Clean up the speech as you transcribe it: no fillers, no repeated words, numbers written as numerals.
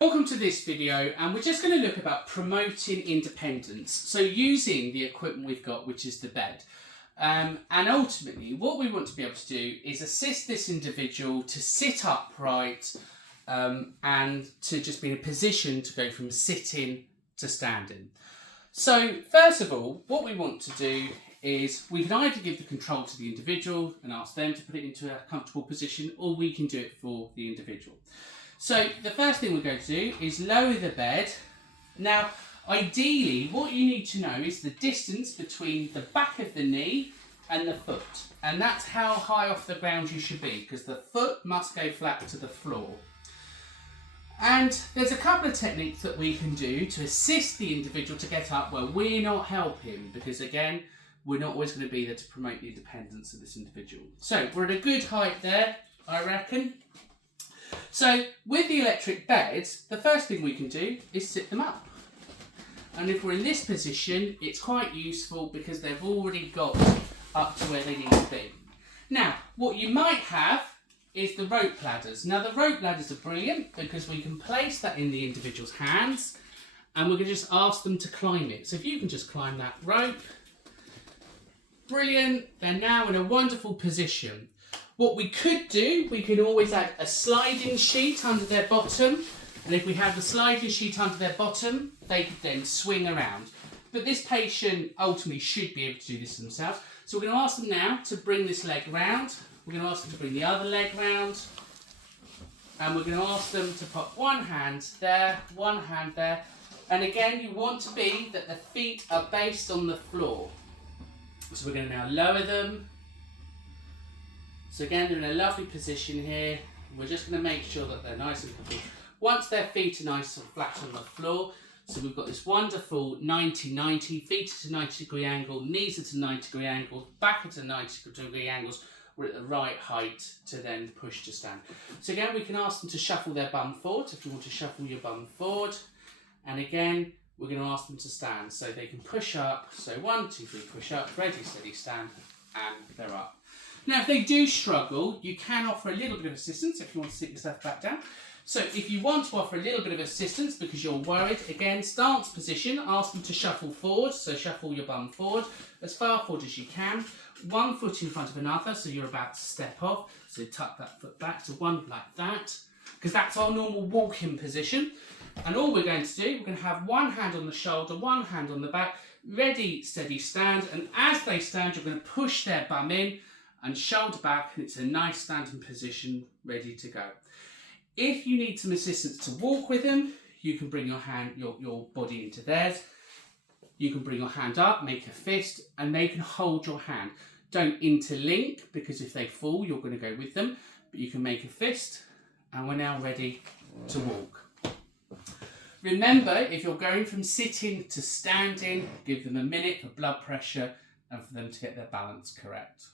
Welcome to this video, and we're just going to look about promoting independence. So using the equipment we've got, which is the bed. And ultimately what we want to be able to do is assist this individual to sit upright and to just be in a position to go from sitting to standing. So first of all, what we want to do is we can either give the control to the individual and ask them to put it into a comfortable position, or we can do it for the individual. So the first thing we're going to do is lower the bed. Now, ideally, what you need to know is the distance between the back of the knee and the foot. And that's how high off the ground you should be, because the foot must go flat to the floor. And there's a couple of techniques that we can do to assist the individual to get up where we're not helping, because again, we're not always going to be there to promote the independence of this individual. So we're at a good height there, I reckon. So with the electric beds, the first thing we can do is sit them up. And if we're in this position, it's quite useful because they've already got up to where they need to be. Now, what you might have is the rope ladders. Now, the rope ladders are brilliant because we can place that in the individual's hands and we're going to just ask them to climb it. So if you can just climb that rope, brilliant, they're now in a wonderful position. What we could do, we can always add a sliding sheet under their bottom, and if we have the sliding sheet under their bottom, they could then swing around. But this patient ultimately should be able to do this themselves. So we're going to ask them now to bring this leg round, we're going to ask them to bring the other leg round, and we're going to ask them to put one hand there, and again you want to be that the feet are based on the floor. So we're going to now lower them. So again, they're in a lovely position here. We're just going to make sure that they're nice and comfortable. Once their feet are nice and flat on the floor, so we've got this wonderful 90-90, feet at a 90-degree angle, knees at a 90-degree angle, back at a 90-degree angles. We're at the right height to then push to stand. So again, we can ask them to shuffle their bum forward, if you want to shuffle your bum forward. And again, we're going to ask them to stand. So they can push up. So 1, 2, 3, push up, ready, steady, stand, and they're up. Now, if they do struggle, you can offer a little bit of assistance if you want to sit yourself back down. So if you want to offer a little bit of assistance because you're worried, again, stance position, ask them to shuffle forward. So shuffle your bum forward, as far forward as you can. One foot in front of another, so you're about to step off. So tuck that foot back to one like that, because that's our normal walking position. And all we're going to do, we're going to have one hand on the shoulder, one hand on the back, ready, steady, stand. And as they stand, you're going to push their bum in and shoulder back, and it's a nice standing position, ready to go. If you need some assistance to walk with them, you can bring your hand, your body into theirs. You can bring your hand up, make a fist, and they can hold your hand. Don't interlink, because if they fall, you're going to go with them. But you can make a fist, and we're now ready to walk. Remember, if you're going from sitting to standing, give them a minute for blood pressure and for them to get their balance correct.